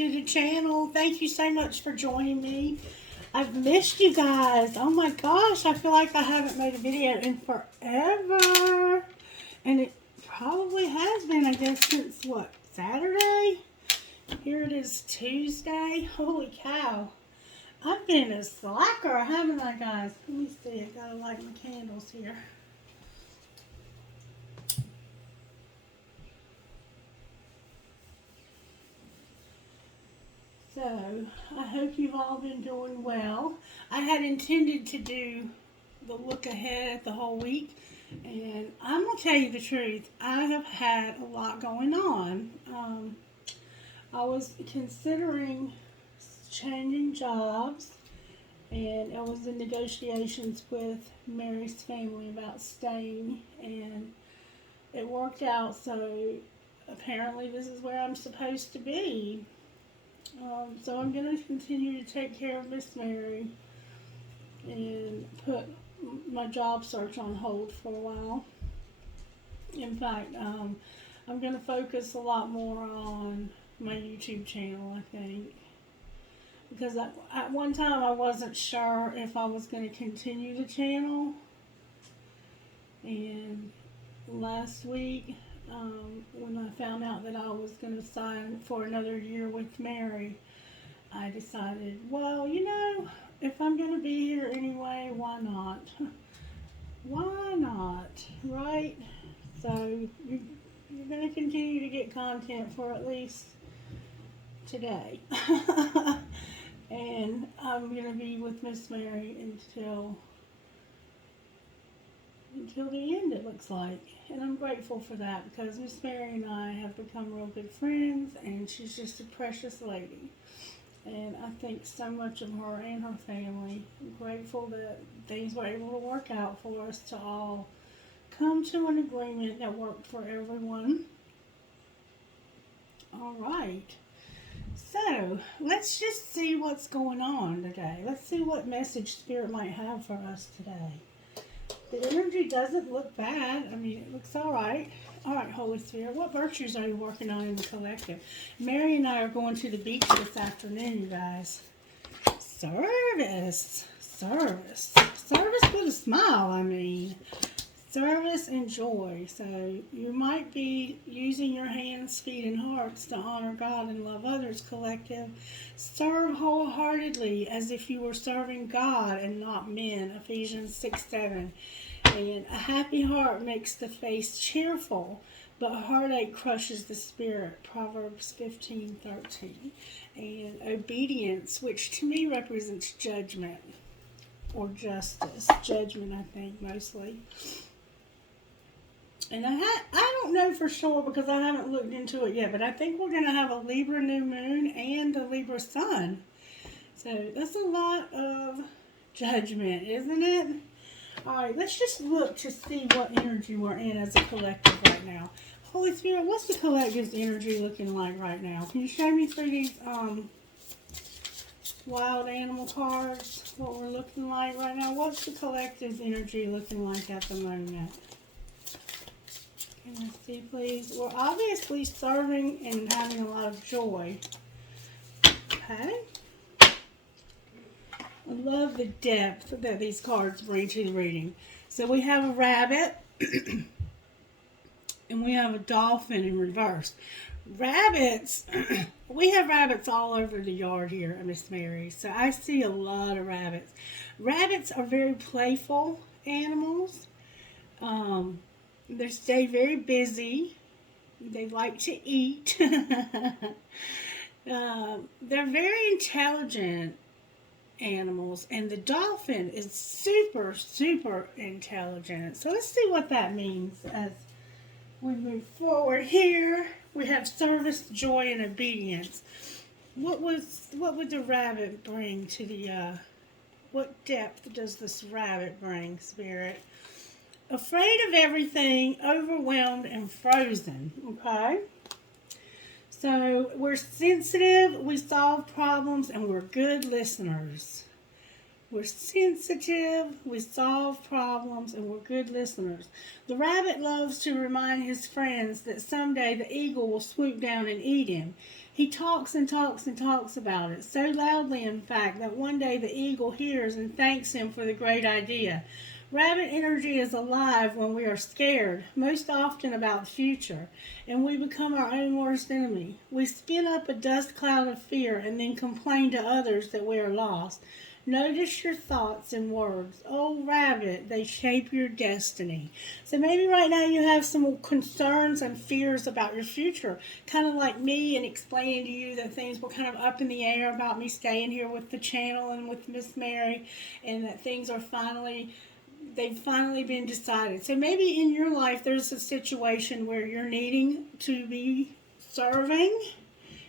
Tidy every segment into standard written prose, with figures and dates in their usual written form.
to the channel. Thank you so much for joining me. I've missed you guys. Oh my gosh, I feel like I haven't made a video in forever. And it probably has been, I guess, since what, Saturday? Here it is, Tuesday. Holy cow. I've been a slacker, haven't I, guys? Let me see. I gotta light my candles here. So, I hope you've all been doing well. I had intended to do the look ahead the whole week, and I'm going to tell you the truth. I have had a lot going on. I was considering changing jobs, and I was in negotiations with Mary's family about staying, and it worked out, so apparently this is where I'm supposed to be. So I'm going to continue to take care of Miss Mary and put my job search on hold for a while. In fact, I'm going to focus a lot more on my YouTube channel, I think. Because at one time I wasn't sure if I was going to continue the channel. And last week, when I found out that I was going to sign for another year with Mary, I decided, well, you know, if I'm going to be here anyway, why not? Why not, right? So you're going to continue to get content for at least today. And I'm going to be with Miss Mary until the end, it looks like. And I'm grateful for that, because Miss Mary and I have become real good friends, and she's just a precious lady. And I think so much of her and her family. I'm grateful that things were able to work out for us to all come to an agreement that worked for everyone. All right. So, let's just see what's going on today. Let's see what message Spirit might have for us today. The energy doesn't look bad. I mean, it looks all right. All right, Holy Spirit, what virtues are you working on in the collective? Mary and I are going to the beach this afternoon, you guys. Service. Service. Service with a smile, I mean. Service and joy. So you might be using your hands, feet, and hearts to honor God and love others, collective. Serve wholeheartedly as if you were serving God and not men, Ephesians 6:7. And a happy heart makes the face cheerful, but heartache crushes the spirit, Proverbs 15:13. And obedience, which to me represents judgment or justice. Judgment, I think, mostly. And I don't know for sure because I haven't looked into it yet, but I think we're going to have a Libra new moon and a Libra sun. So that's a lot of judgment, isn't it? All right, let's just look to see what energy we're in as a collective right now. Holy Spirit, what's the collective's energy looking like right now? Can you show me through these wild animal cards what we're looking like right now? What's the collective's energy looking like at the moment? Can I see, please? We're obviously serving and having a lot of joy. Okay. I love the depth that these cards bring to the reading. So we have a rabbit, and we have a dolphin in reverse. Rabbits, we have rabbits all over the yard here at Miss Mary. So I see a lot of rabbits. Rabbits are very playful animals. They stay very busy. They like to eat. They're very intelligent animals, and the dolphin is super, super intelligent. So let's see what that means as we move forward here. We have service, joy, and obedience. What would the rabbit bring to the, what depth does this rabbit bring, Spirit? Afraid of everything, overwhelmed, and frozen, okay? So we're sensitive, we solve problems, and we're good listeners. We're sensitive, we solve problems, and we're good listeners. The rabbit loves to remind his friends that someday the eagle will swoop down and eat him. He talks and talks and talks about it, so loudly, in fact, that one day the eagle hears and thanks him for the great idea. Rabbit energy is alive when we are scared, most often about the future, and we become our own worst enemy. We spin up a dust cloud of fear and then complain to others that we are lost. Notice your thoughts and words. Oh, rabbit, they shape your destiny. So maybe right now you have some concerns and fears about your future, kind of like me, and explaining to you that things were kind of up in the air about me staying here with the channel and with Miss Mary, and that things are they've finally been decided. So maybe in your life there's a situation where you're needing to be serving,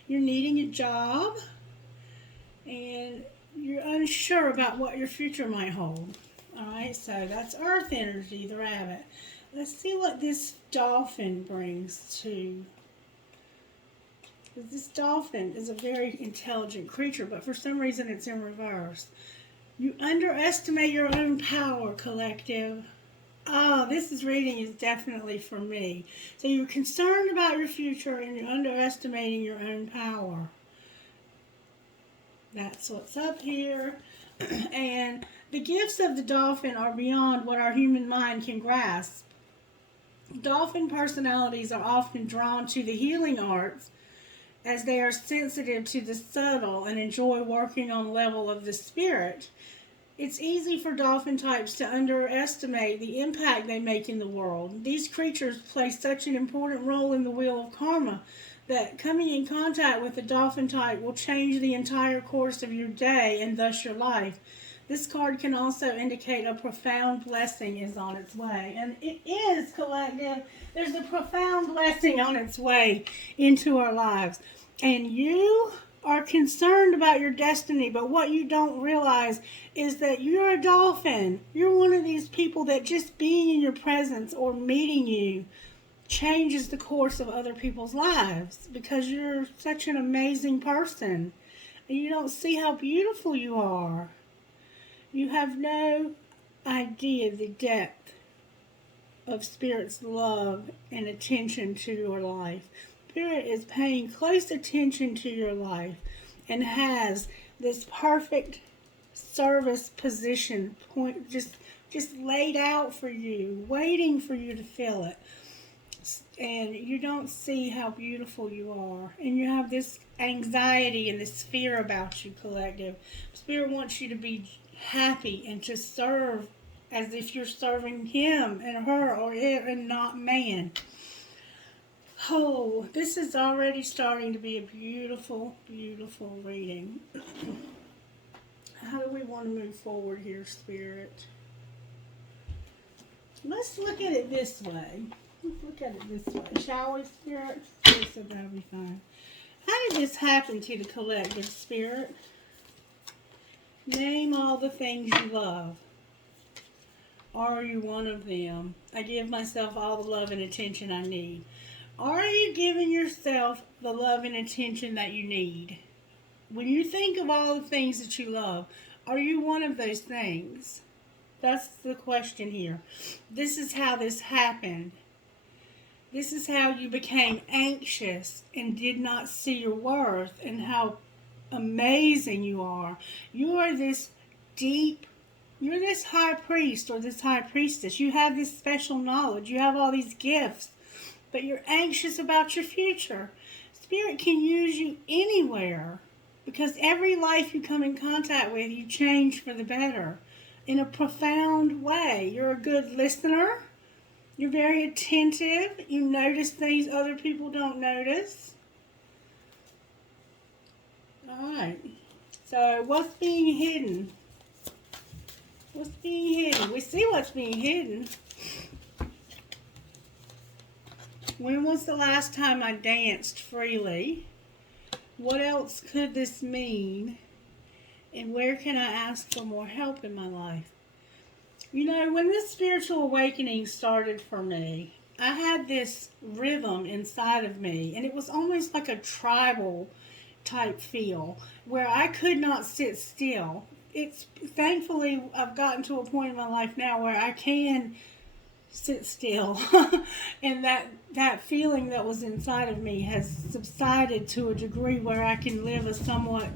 you're needing a job, and you're unsure about what your future might hold. Alright, so that's earth energy, the rabbit. Let's see what this dolphin brings to. This dolphin is a very intelligent creature, but for some reason it's in reverse. You underestimate your own power, collective. Oh, this reading is definitely for me. So you're concerned about your future and you're underestimating your own power. That's what's up here. And the gifts of the dolphin are beyond what our human mind can grasp. Dolphin personalities are often drawn to the healing arts as they are sensitive to the subtle and enjoy working on the level of the spirit. It's easy for dolphin types to underestimate the impact they make in the world. These creatures play such an important role in the wheel of karma that coming in contact with the dolphin type will change the entire course of your day and thus your life. This card can also indicate a profound blessing is on its way. And it is, collective. There's a profound blessing on its way into our lives. And you are concerned about your destiny, but what you don't realize is that you're a dolphin. You're one of these people that just being in your presence or meeting you changes the course of other people's lives because you're such an amazing person. And you don't see how beautiful you are. You have no idea the depth of Spirit's love and attention to your life. Spirit is paying close attention to your life and has this perfect service position just laid out for you, waiting for you to feel it. And you don't see how beautiful you are. And you have this anxiety and this fear about you, collective. Spirit wants you to be happy and to serve as if you're serving him and her or it and not man. Oh, this is already starting to be a beautiful, beautiful reading. How do we want to move forward here, Spirit? Let's look at it this way. Let's look at it this way. Shall we, Spirit? Spirit said that'll be fine. How did this happen to the collective, Spirit? Name all the things you love. Are you one of them? I give myself all the love and attention I need. Are you giving yourself the love and attention that you need? When you think of all the things that you love, are you one of those things? That's the question here. This is how this happened. This is how you became anxious and did not see your worth and how amazing you are. You are this deep, you're this high priest or this high priestess. You have this special knowledge. You have all these gifts, but you're anxious about your future. Spirit can use you anywhere because every life you come in contact with, you change for the better in a profound way. You're a good listener. You're very attentive. You notice things other people don't notice. Alright. So, what's being hidden? What's being hidden? We see what's being hidden. When was the last time I danced freely? What else could this mean? And where can I ask for more help in my life? You know, when this spiritual awakening started for me, I had this rhythm inside of me, and it was almost like a tribal type feel where I could not sit still. Thankfully I've gotten to a point in my life now where I can sit still. And that feeling that was inside of me has subsided to a degree where I can live a somewhat,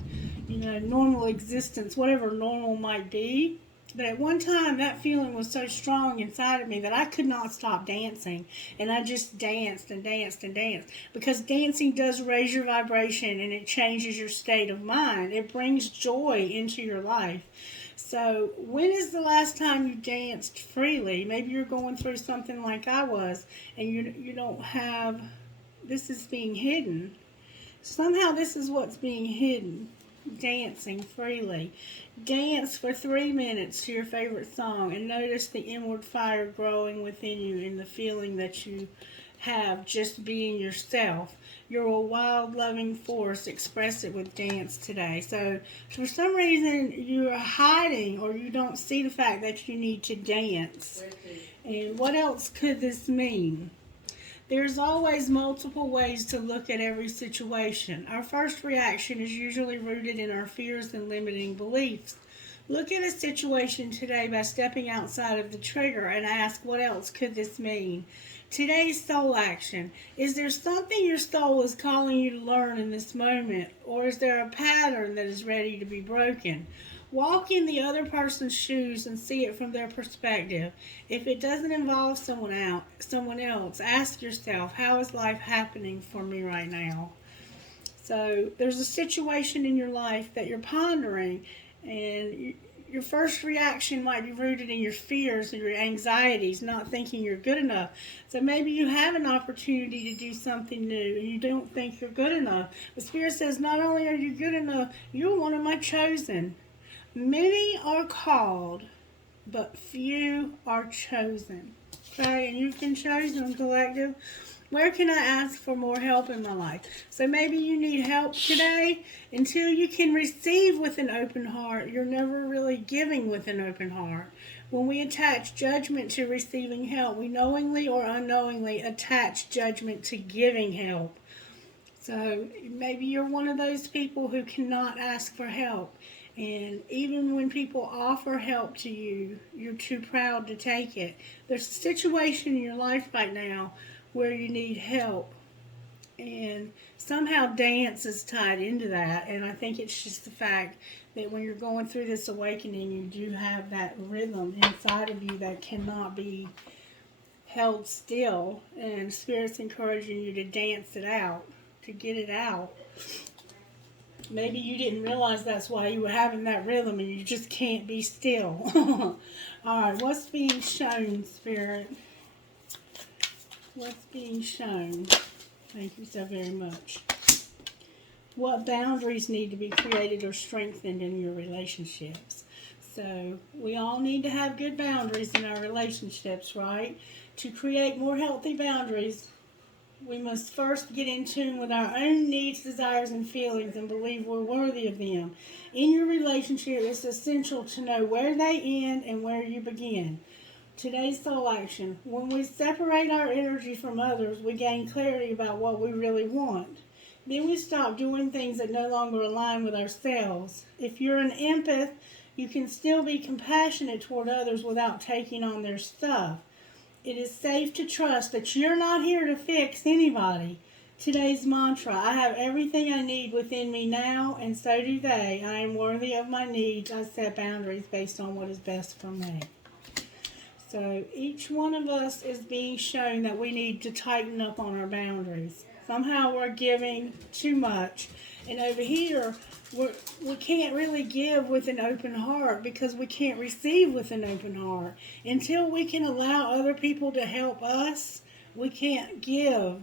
normal existence, whatever normal might be. But at one time, that feeling was so strong inside of me that I could not stop dancing. And I just danced and danced and danced. Because dancing does raise your vibration and it changes your state of mind. It brings joy into your life. So, when is the last time you danced freely? Maybe you're going through something like I was, and you don't have, this is being hidden. Somehow this is what's being hidden. Dancing freely. Dance for 3 minutes to your favorite song and notice the inward fire growing within you and the feeling that you have just being yourself. You're a wild, loving force. Express it with dance today. So, for some reason, you're hiding or you don't see the fact that you need to dance. And what else could this mean? There's always multiple ways to look at every situation. Our first reaction is usually rooted in our fears and limiting beliefs. Look at a situation today by stepping outside of the trigger and ask, what else could this mean? Today's soul action. Is there something your soul is calling you to learn in this moment? Or is there a pattern that is ready to be broken? Walk in the other person's shoes and see it from their perspective. If it doesn't involve someone else, ask yourself, how is life happening for me right now? So there's a situation in your life that you're pondering, and your first reaction might be rooted in your fears or your anxieties, not thinking you're good enough. So maybe you have an opportunity to do something new and you don't think you're good enough. The Spirit says, not only are you good enough, you're one of my chosen. Many are called, but few are chosen. Okay, and you've been chosen, collective. Where can I ask for more help in my life? So maybe you need help today. Until you can receive with an open heart, you're never really giving with an open heart. When we attach judgment to receiving help, we knowingly or unknowingly attach judgment to giving help. So maybe you're one of those people who cannot ask for help. And even when people offer help to you, you're too proud to take it. There's a situation in your life right now where you need help. And somehow dance is tied into that. And I think it's just the fact that when you're going through this awakening, you do have that rhythm inside of you that cannot be held still. And Spirit's encouraging you to dance it out, to get it out. Maybe you didn't realize that's why you were having that rhythm and you just can't be still. All right, what's being shown, Spirit? What's being shown? Thank you so very much. What boundaries need to be created or strengthened in your relationships? So we all need to have good boundaries in our relationships, right? To create more healthy boundaries, we must first get in tune with our own needs, desires, and feelings and believe we're worthy of them. In your relationship, it's essential to know where they end and where you begin. Today's soul action. When we separate our energy from others, we gain clarity about what we really want. Then we stop doing things that no longer align with ourselves. If you're an empath, you can still be compassionate toward others without taking on their stuff. It is safe to trust that you're not here to fix anybody. Today's mantra, I have everything I need within me now, and so do they. I am worthy of my needs. I set boundaries based on what is best for me. So each one of us is being shown that we need to tighten up on our boundaries. Somehow we're giving too much. And over here, we can't really give with an open heart because we can't receive with an open heart. Until we can allow other people to help us, we can't give.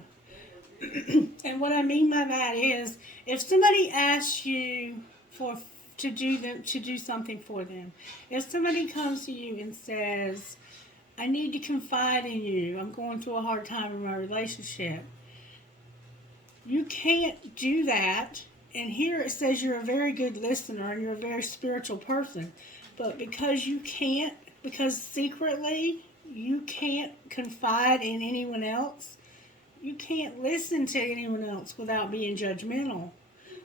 And what I mean by that is, if somebody asks you to do something for them, if somebody comes to you and says, I need to confide in you, I'm going through a hard time in my relationship, you can't do that. And here it says you're a very good listener and you're a very spiritual person. But because secretly you can't confide in anyone else, you can't listen to anyone else without being judgmental.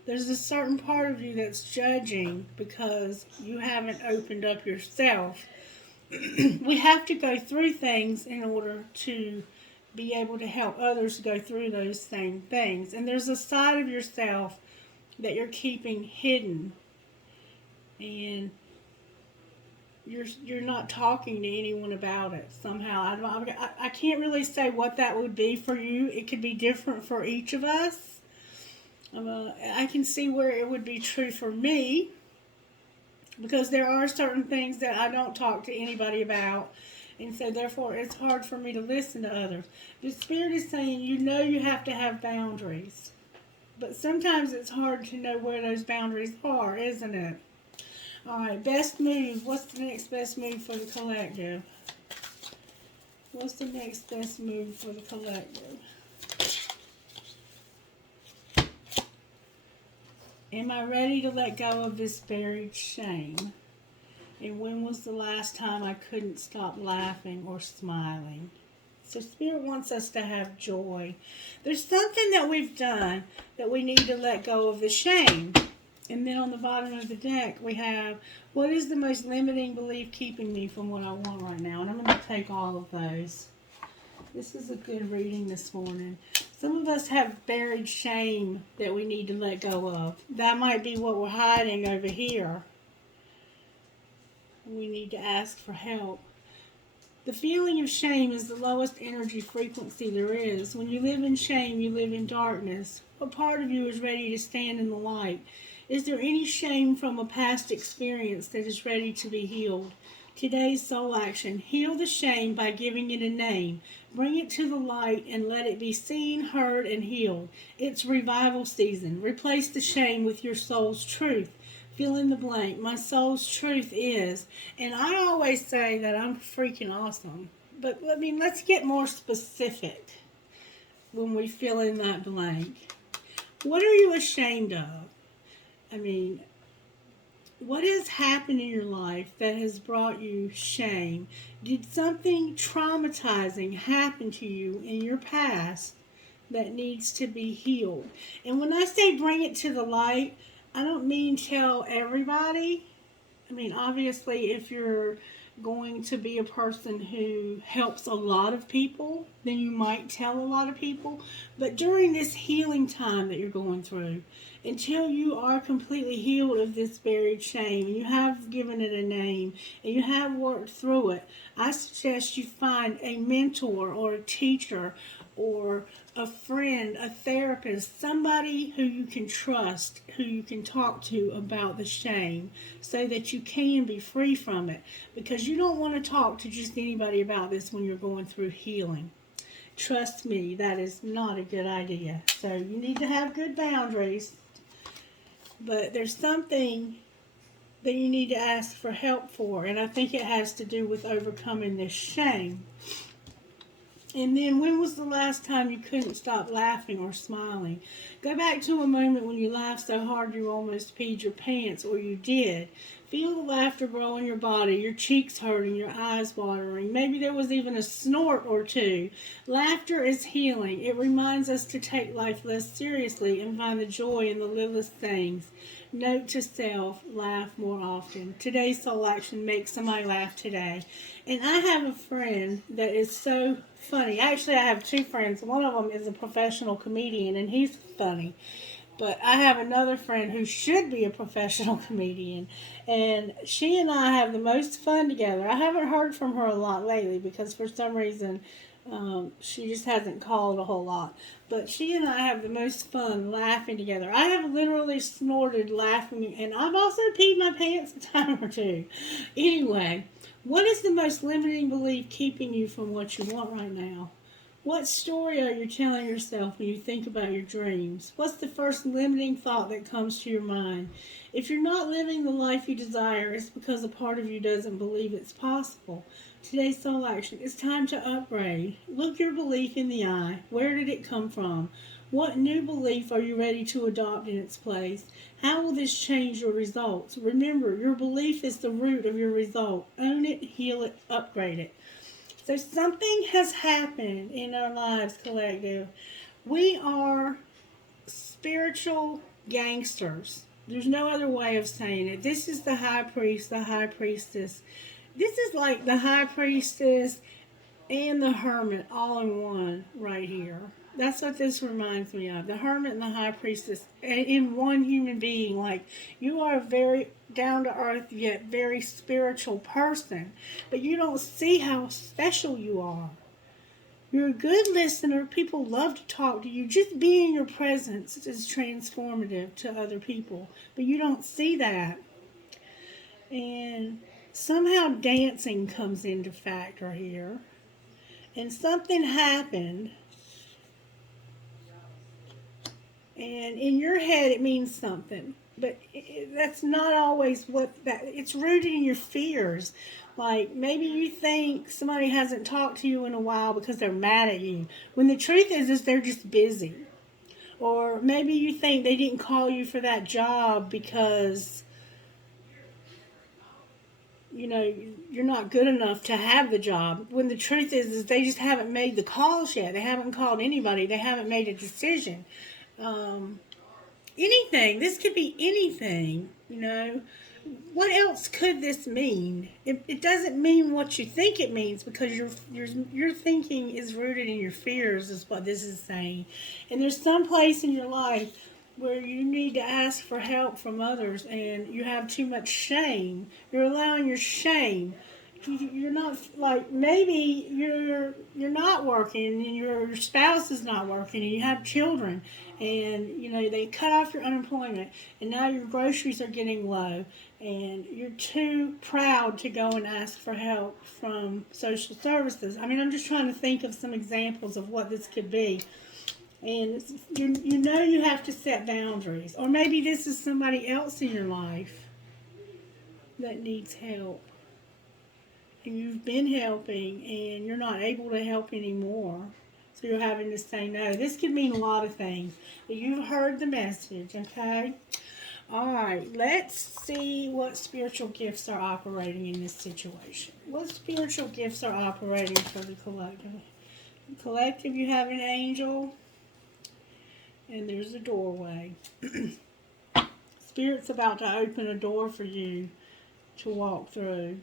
There's a certain part of you that's judging because you haven't opened up yourself. we have to go through things in order to be able to help others go through those same things. And there's a side of yourself that you're keeping hidden, and you're not talking to anyone about it somehow. I can't really say what that would be for you. It could be different for each of us. I can see where it would be true for me, because there are certain things that I don't talk to anybody about, and so therefore it's hard for me to listen to others. The Spirit is saying, you have to have boundaries, but sometimes it's hard to know where those boundaries are, isn't it? All right, best move. What's the next best move for the collective? What's the next best move for the collective? Am I ready to let go of this buried shame? And when was the last time I couldn't stop laughing or smiling? So Spirit wants us to have joy. There's something that we've done that we need to let go of the shame. And then on the bottom of the deck, we have, what is the most limiting belief keeping me from what I want right now? And I'm going to take all of those. This is a good reading this morning. Some of us have buried shame that we need to let go of. That might be what we're hiding over here. We need to ask for help. The feeling of shame is the lowest energy frequency there is. When you live in shame, you live in darkness. What part of you is ready to stand in the light? Is there any shame from a past experience that is ready to be healed? Today's soul action. Heal the shame by giving it a name. Bring it to the light and let it be seen, heard, and healed. It's revival season. Replace the shame with your soul's truth. Fill in the blank. My soul's truth is, and I always say that I'm freaking awesome. But let's get more specific when we fill in that blank. What are you ashamed of? What has happened in your life that has brought you shame? Did something traumatizing happen to you in your past that needs to be healed? And when I say bring it to the light, I don't mean tell everybody. Obviously, if you're going to be a person who helps a lot of people, then you might tell a lot of people. But during this healing time that you're going through, until you are completely healed of this buried shame, and you have given it a name, and you have worked through it, I suggest you find a mentor or a teacher or a friend, a therapist, somebody who you can trust, who you can talk to about the shame, so that you can be free from it. Because you don't want to talk to just anybody about this when you're going through healing. Trust me, that is not a good idea. So you need to have good boundaries. But there's something that you need to ask for help for, and I think it has to do with overcoming this shame. And then, when was the last time you couldn't stop laughing or smiling? Go back to a moment when you laughed so hard you almost peed your pants, or you did. Feel the laughter grow in your body, your cheeks hurting, your eyes watering. Maybe there was even a snort or two. Laughter is healing. It reminds us to take life less seriously and find the joy in the littlest things. Note to self, laugh more often. Today's soul action, make somebody laugh today. And I have a friend that is so funny. Actually, I have two friends. One of them is a professional comedian, and he's funny. But I have another friend who should be a professional comedian, and she and I have the most fun together. I haven't heard from her a lot lately because for some reason she just hasn't called a whole lot. But she and I have the most fun laughing together. I have literally snorted laughing, and I've also peed my pants a time or two. Anyway, what is the most limiting belief keeping you from what you want right now? What story are you telling yourself when you think about your dreams? What's the first limiting thought that comes to your mind? If you're not living the life you desire, it's because a part of you doesn't believe it's possible. Today's soul action. It's time to upgrade. Look your belief in the eye. Where did it come from? What new belief are you ready to adopt in its place? How will this change your results? Remember, your belief is the root of your result. Own it, heal it, upgrade it. So something has happened in our lives, collective. We are spiritual gangsters. There's no other way of saying it. This is the high priest, the high priestess. This is like the High Priestess and the Hermit all in one right here. That's what this reminds me of. The Hermit and the High Priestess in one human being. Like, you are a very down to earth yet very spiritual person, but you don't see how special you are. You're a good listener. People love to talk to you. Just being your presence is transformative to other people, but you don't see that. And somehow dancing comes into factor here. And something happened. And in your head it means something. But that's not always it's rooted in your fears. Like, maybe you think somebody hasn't talked to you in a while because they're mad at you. When the truth is they're just busy. Or maybe you think they didn't call you for that job because, you're not good enough to have the job. When the truth is they just haven't made the calls yet. They haven't called anybody. They haven't made a decision. Anything. This could be anything, What else could this mean? It doesn't mean what you think it means, because your thinking is rooted in your fears, is what this is saying. And there's some place in your life where you need to ask for help from others, and you have too much shame. You're allowing your shame. You're not, like, maybe you're not working and your spouse is not working and you have children, and they cut off your unemployment, and now your groceries are getting low, and you're too proud to go and ask for help from social services. I mean, I'm just trying to think of some examples of what this could be. And you have to set boundaries. Or maybe this is somebody else in your life that needs help. And you've been helping and you're not able to help anymore. So you're having to say no. This could mean a lot of things. But you've heard the message, okay? Alright, let's see what spiritual gifts are operating in this situation. What spiritual gifts are operating for the collective? The collective, you have an angel. And there's a doorway. Spirit's about to open a door for you to walk through.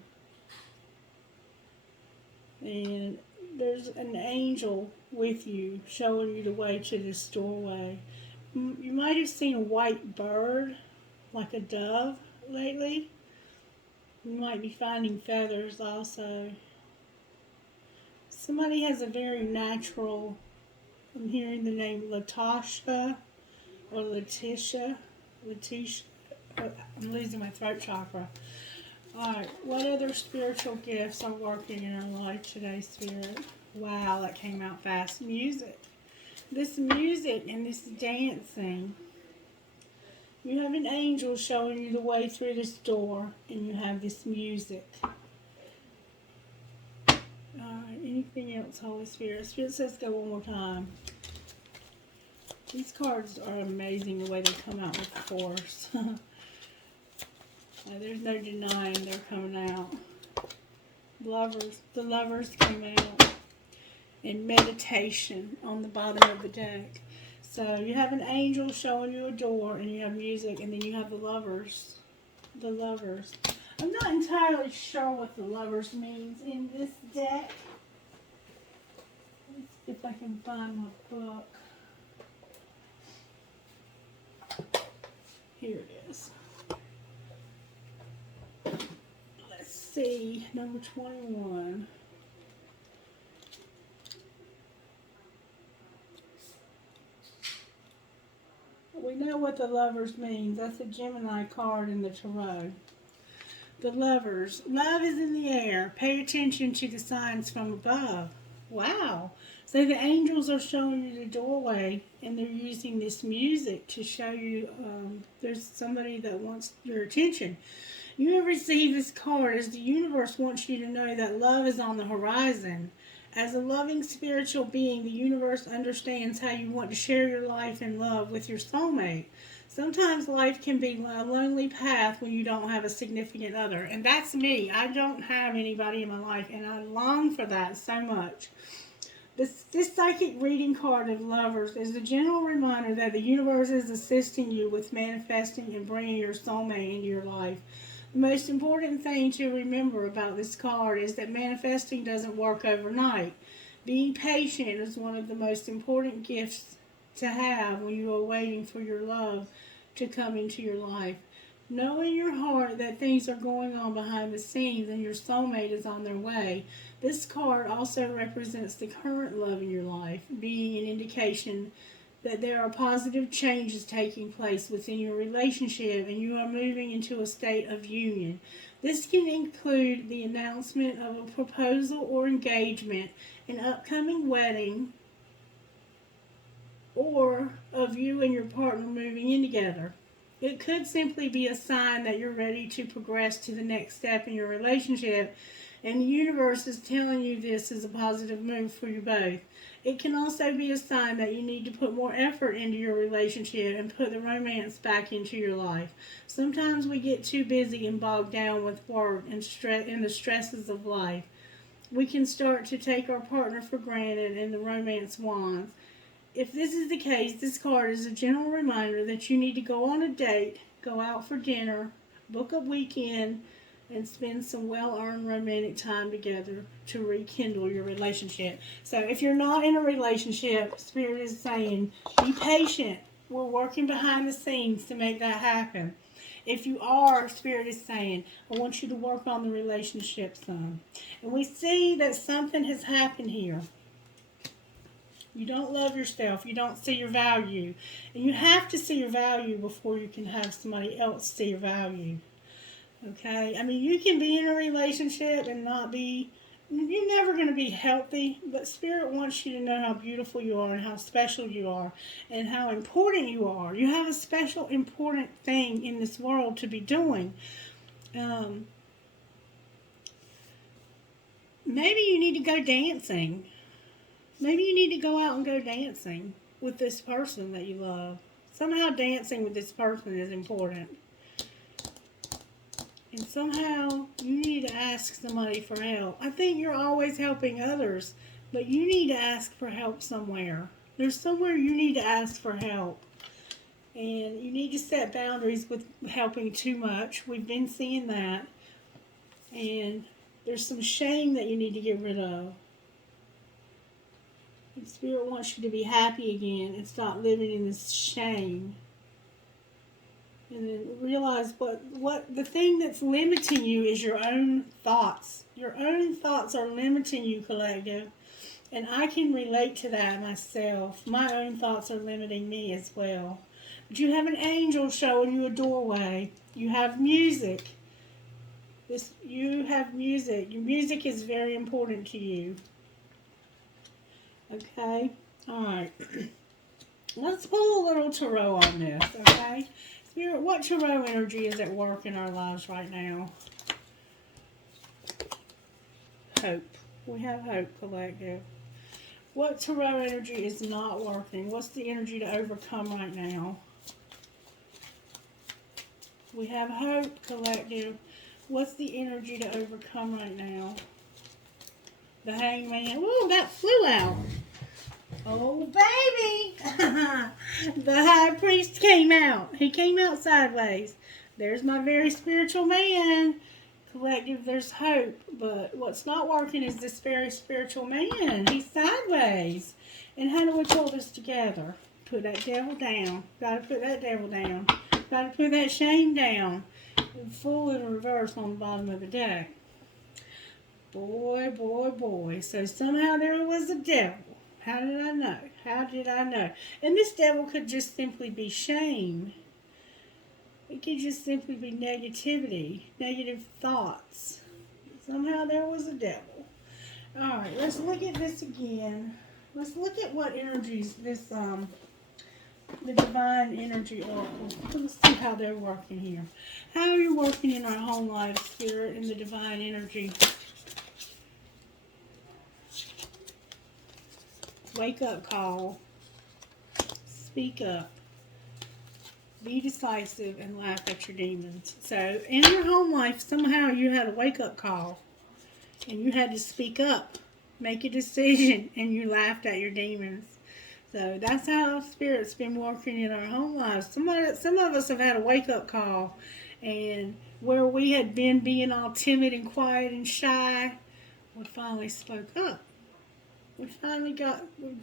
And there's an angel with you showing you the way to this doorway. You might have seen a white bird, like a dove, lately. You might be finding feathers also. Somebody has a very natural, I'm hearing the name Latasha or Letitia. I'm losing my throat chakra. Alright, what other spiritual gifts are working in our life today, Spirit? Wow, that came out fast. Music. This music and this dancing. You have an angel showing you the way through this door, and you have this music. Alright, anything else, Holy Spirit? Spirit says go one more time. These cards are amazing the way they come out with force. There's no denying they're coming out. The lovers came out. And meditation on the bottom of the deck. So you have an angel showing you a door, and you have music, and then you have the lovers. The lovers. I'm not entirely sure what the lovers means in this deck. Let's see if I can find my book. Here it is. Let's see, number 21. We know what the lovers means. That's a Gemini card in the tarot. The lovers. Love is in the air. Pay attention to the signs from above. Wow. So the angels are showing you the doorway, and they're using this music to show you there's somebody that wants your attention. You have received this card as the universe wants you to know that love is on the horizon. As a loving spiritual being, the universe understands how you want to share your life and love with your soulmate. Sometimes life can be a lonely path when you don't have a significant other. And that's me. I don't have anybody in my life, and I long for that so much. This psychic reading card of lovers is a general reminder that the universe is assisting you with manifesting and bringing your soulmate into your life. The most important thing to remember about this card is that manifesting doesn't work overnight. Being patient is one of the most important gifts to have when you are waiting for your love to come into your life. Know in your heart that things are going on behind the scenes and your soulmate is on their way. This card also represents the current love in your life, being an indication that there are positive changes taking place within your relationship and you are moving into a state of union. This can include the announcement of a proposal or engagement, an upcoming wedding, or of you and your partner moving in together. It could simply be a sign that you're ready to progress to the next step in your relationship, and the universe is telling you this is a positive move for you both. It can also be a sign that you need to put more effort into your relationship and put the romance back into your life. Sometimes we get too busy and bogged down with work and the stresses of life. We can start to take our partner for granted and the romance wands. If this is the case, this card is a gentle reminder that you need to go on a date, go out for dinner, book a weekend, and spend some well-earned romantic time together to rekindle your relationship. So if you're not in a relationship, Spirit is saying, be patient. We're working behind the scenes to make that happen. If you are, Spirit is saying, I want you to work on the relationship some. And we see that something has happened here. You don't love yourself. You don't see your value. And you have to see your value before you can have somebody else see your value. Okay? I mean, you can be in a relationship and not be, you're never going to be healthy, but Spirit wants you to know how beautiful you are and how special you are and how important you are. You have a special, important thing in this world to be doing. Maybe you need to go dancing. Maybe you need to go out and go dancing with this person that you love. Somehow dancing with this person is important. And somehow you need to ask somebody for help. I think you're always helping others, but you need to ask for help somewhere. There's somewhere you need to ask for help. And you need to set boundaries with helping too much. We've been seeing that. And there's some shame that you need to get rid of. And Spirit wants you to be happy again and stop living in this shame. And then realize what the thing that's limiting you is your own thoughts. Your own thoughts are limiting you, collective. And I can relate to that myself. My own thoughts are limiting me as well. But you have an angel showing you a doorway. You have music. You have music. Your music is very important to you. Okay? Alright. Let's pull a little tarot on this, okay? Spirit, what tarot energy is at work in our lives right now? Hope. We have hope, collective. What tarot energy is not working? What's the energy to overcome right now? We have hope, collective. What's the energy to overcome right now? The Hangman. Woo, that flew out. Oh, baby. The High Priest came out. He came out sideways. There's my very spiritual man. Collective, there's hope. But what's not working is this very spiritual man. He's sideways. And how do we pull this together? Put that devil down. Got to put that devil down. Got to put that shame down. Full in reverse on the bottom of the deck. Boy, boy, boy. So somehow there was a devil. How did I know? How did I know? And this devil could just simply be shame. It could just simply be negativity, negative thoughts. Somehow there was a devil. Alright, let's look at this again. Let's look at what energies this, the Divine Energy Oracle. Let's see how they're working here. How are you working in our home life, Spirit, in the Divine Energy? Wake up call. Speak up. Be decisive and laugh at your demons. So, in your home life, somehow you had a wake up call. And you had to speak up. Make a decision. And you laughed at your demons. So, that's how Spirit's been working in our home lives. Some of us have had a wake up call. And where we had been being all timid and quiet and shy, we finally spoke up. We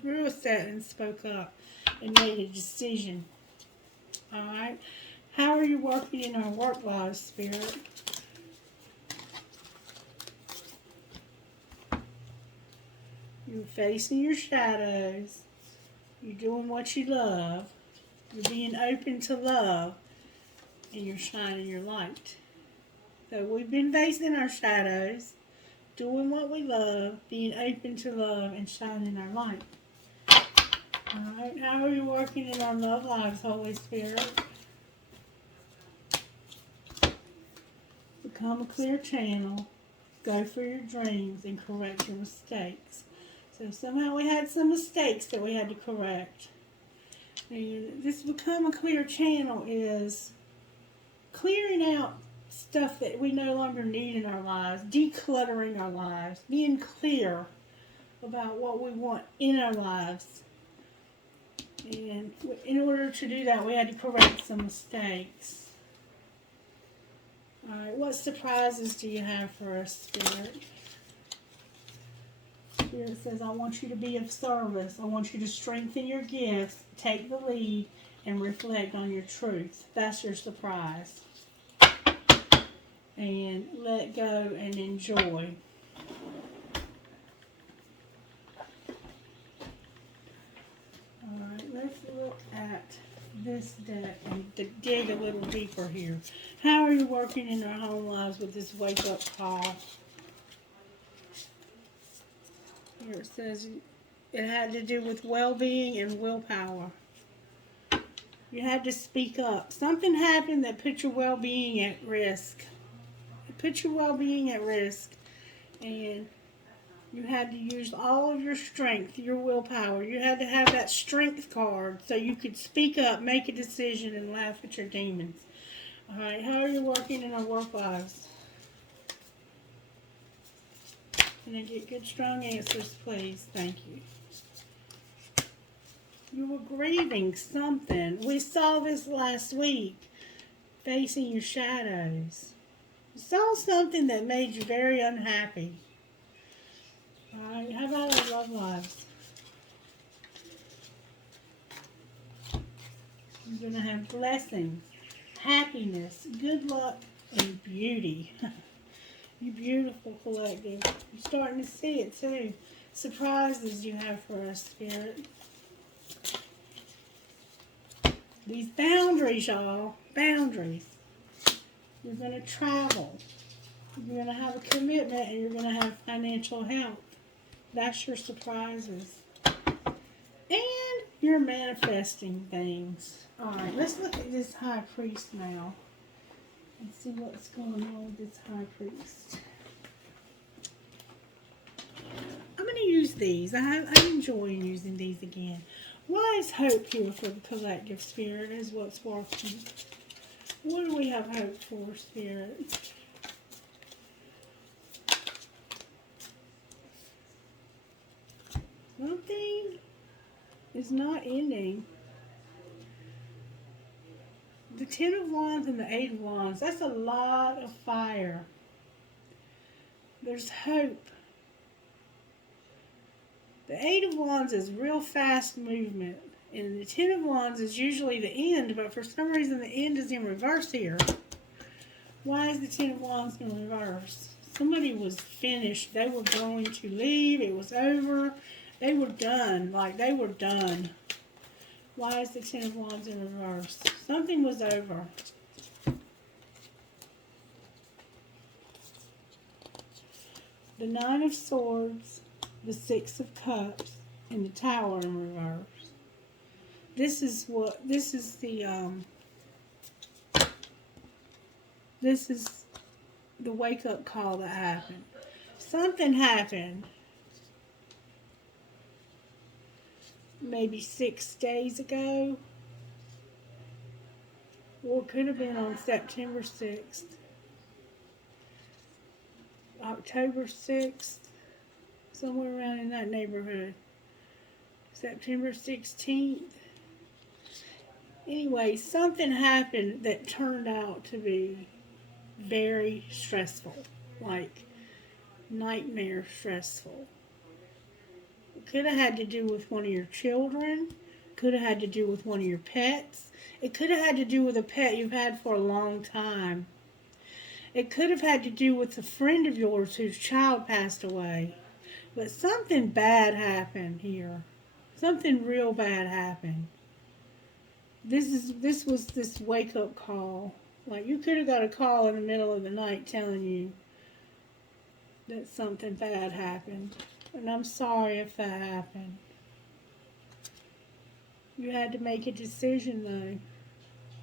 grew a set and spoke up and made a decision. All right? How are you working in our work lives, Spirit? You're facing your shadows. You're doing what you love. You're being open to love. And you're shining your light. So we've been facing our shadows, doing what we love, being open to love, and shining our light. Alright, how are you working in our love lives, Holy Spirit? Become a clear channel. Go for your dreams and correct your mistakes. So somehow we had some mistakes that we had to correct. And this become a clear channel is clearing out stuff that we no longer need in our lives, decluttering our lives, being clear about what we want in our lives. And in order to do that, we had to correct some mistakes. All right, what surprises do you have for us, Spirit? Spirit says, I want you to be of service. I want you to strengthen your gifts, take the lead, and reflect on your truth. That's your surprise. And let go and enjoy. Alright, let's look at this deck and dig a little deeper here. How are you working in our home lives with this wake-up call? Here it says it had to do with well-being and willpower. You had to speak up. Something happened that put your well-being at risk. It put your well-being at risk. And you had to use all of your strength, your willpower. You had to have that strength card so you could speak up, make a decision, and laugh at your demons. All right, how are you working in our work lives? Can I get good, strong answers, please? Thank you. You were grieving something. We saw this last week, facing your shadows. You saw something that made you very unhappy. All right, how about our love lives? You're going to have blessings, happiness, good luck, and beauty. You beautiful collective. You're starting to see it too. Surprises you have for us, Spirit. These boundaries, y'all. Boundaries. You're going to travel. You're going to have a commitment, and you're going to have financial help. That's your surprises. And you're manifesting things. Alright, let's look at this high priest now. And see what's going on with this high priest. I'm going to use these. I'm enjoying using these again. Why is hope here for the collective, Spirit, is what's working? What do we have hope for, Spirit? Something is not ending. The Ten of Wands and the Eight of Wands, that's a lot of fire. There's hope. The Eight of Wands is real fast movement. And the Ten of Wands is usually the end, but for some reason the end is in reverse here. Why is the Ten of Wands in reverse? Somebody was finished. They were going to leave. It was over. They were done. Like, they were done. Why is the Ten of Wands in reverse? Something was over. The Nine of Swords, the Six of Cups, and the Tower in reverse. This is the wake-up call that happened. Something happened maybe 6 days ago, or it could have been on September 6th, October 6th, somewhere around in that neighborhood, September 16th. Anyway, something happened that turned out to be very stressful, like nightmare stressful. It could have had to do with one of your children, could have had to do with one of your pets. It could have had to do with a pet you've had for a long time. It could have had to do with a friend of yours whose child passed away. But something bad happened here. Something real bad happened. This was this wake up call. Like you could have got a call in the middle of the night telling you that something bad happened. And I'm sorry if that happened. You had to make a decision though.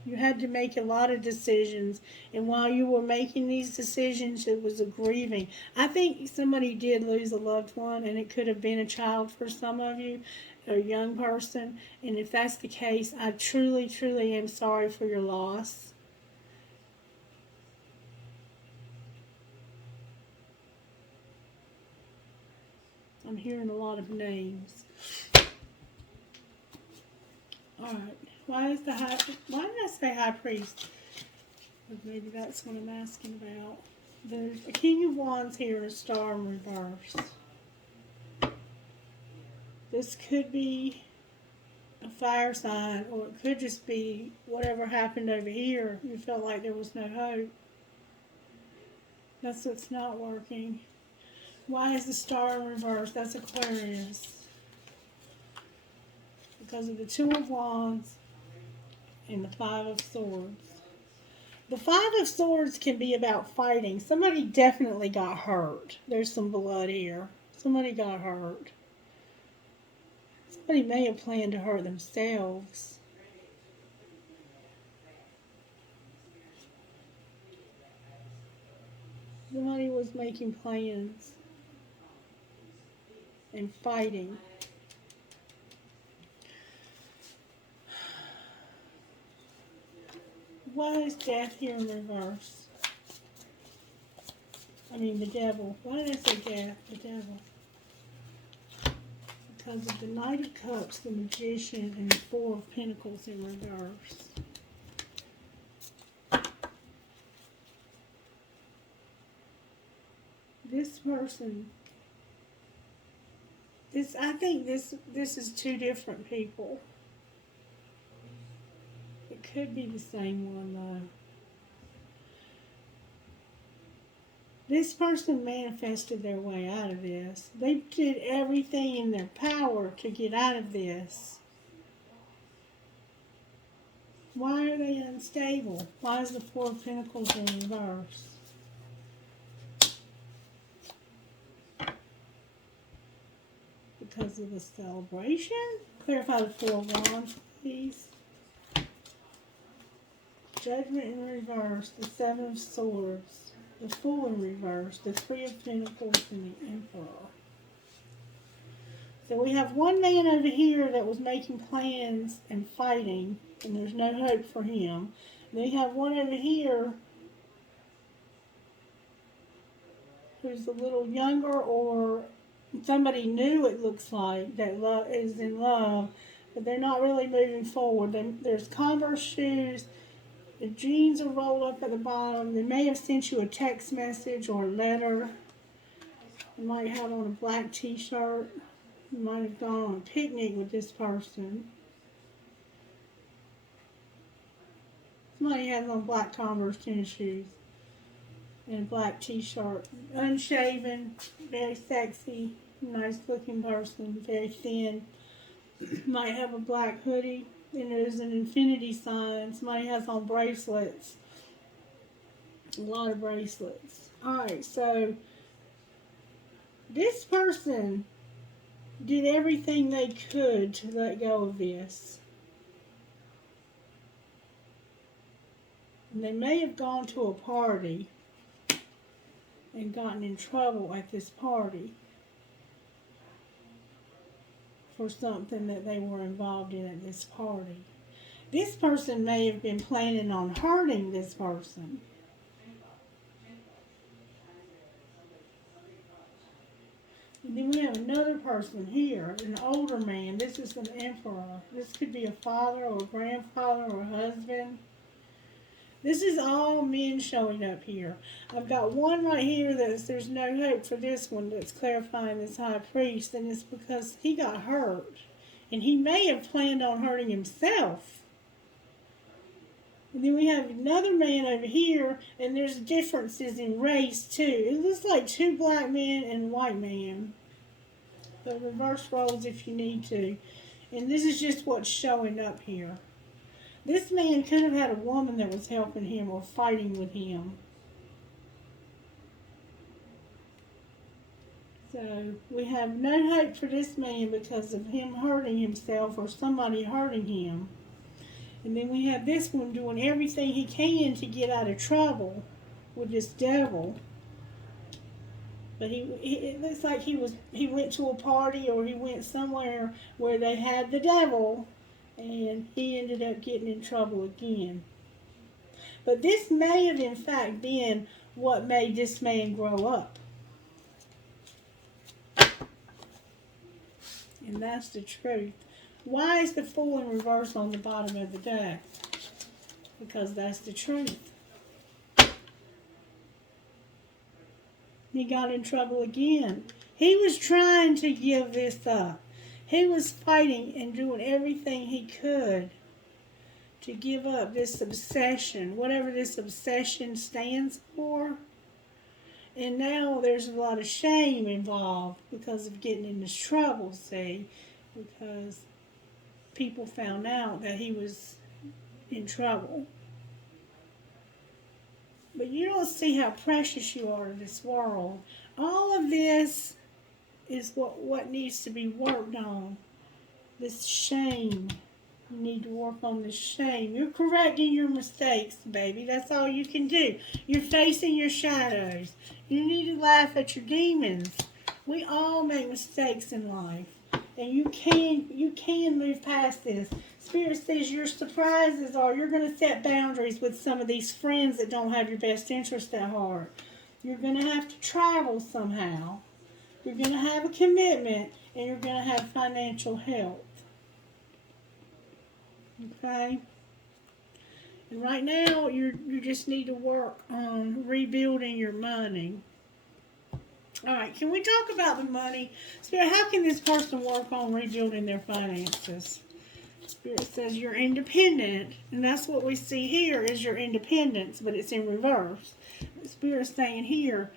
You had to make a lot of decisions, and while you were making these decisions, it was a grieving. I think somebody did lose a loved one, and it could have been a child for some of you, or a young person, and if that's the case, I truly, truly am sorry for your loss. I'm hearing a lot of names. Alright. Why did I say high priest? Maybe that's what I'm asking about. There's a King of Wands here and a star in reverse. This could be a fire sign, or it could just be whatever happened over here. You felt like there was no hope. That's what's not working. Why is the star in reverse? That's Aquarius. Because of the Two of Wands and the Five of Swords. The Five of Swords can be about fighting. Somebody definitely got hurt. There's some blood here. Somebody got hurt. Somebody may have planned to hurt themselves. Somebody was making plans and fighting. Why is death here in reverse? I mean the devil. Why did I say death? The devil. Because of the Knight of Cups, the Magician, and the Four of Pentacles in reverse. This person, I think this is two different people. It could be the same one though. This person manifested their way out of this. They did everything in their power to get out of this. Why are they unstable? Why is the Four of Pentacles in reverse? Because of the celebration? Clarify the Four of Wands, please. Judgment in reverse, the Seven of Swords, the Fool in reverse, the Three of Pentacles, and the Emperor. So we have one man over here that was making plans and fighting, and there's no hope for him. Then we have one over here who's a little younger, or somebody new, it looks like, that is in love, but they're not really moving forward. There's Converse shoes. The jeans are rolled up at the bottom. They may have sent you a text message or a letter. You might have on a black t-shirt. You might have gone on a picnic with this person. Somebody has on black Converse tennis shoes and a black t-shirt. Unshaven, very sexy, nice looking person, very thin. Might have a black hoodie. And there's an infinity sign. Somebody has on bracelets. A lot of bracelets. Alright, so this person did everything they could to let go of this. And they may have gone to a party and gotten in trouble at this party for something that they were involved in at this party. This person may have been planning on hurting this person. And then we have another person here, an older man. This is an emperor. This could be a father or a grandfather or a husband. This is all men showing up here. I've got one right here that's there's no hope for this one that's clarifying this high priest, and it's because he got hurt. And he may have planned on hurting himself. And then we have another man over here, and there's differences in race too. It looks like two black men and a white man. But reverse roles if you need to. And this is just what's showing up here. This man could have had a woman that was helping him or fighting with him. So we have no hope for this man because of him hurting himself or somebody hurting him. And then we have this one doing everything he can to get out of trouble with this devil. But it looks like he went to a party or he went somewhere where they had the devil, and he ended up getting in trouble again. But this may have in fact been what made this man grow up. And that's the truth. Why is the Fool in reverse on the bottom of the deck? Because that's the truth. He got in trouble again. He was trying to give this up. He was fighting and doing everything he could to give up this obsession, whatever this obsession stands for. And now there's a lot of shame involved because of getting in this trouble, see? Because people found out that he was in trouble. But you don't see how precious you are to this world. All of this is what needs to be worked on. This shame. You need to work on this shame. You're correcting your mistakes, baby. That's all you can do. You're facing your shadows. You need to laugh at your demons. We all make mistakes in life. And you can move past this. Spirit says your surprises are you're going to set boundaries with some of these friends that don't have your best interest at heart. You're going to have to travel somehow. You're going to have a commitment, and you're going to have financial health. Okay? And right now, you just need to work on rebuilding your money. All right, can we talk about the money? Spirit, how can this person work on rebuilding their finances? Spirit says you're independent, and that's what we see here is your independence, but it's in reverse. Spirit's saying here,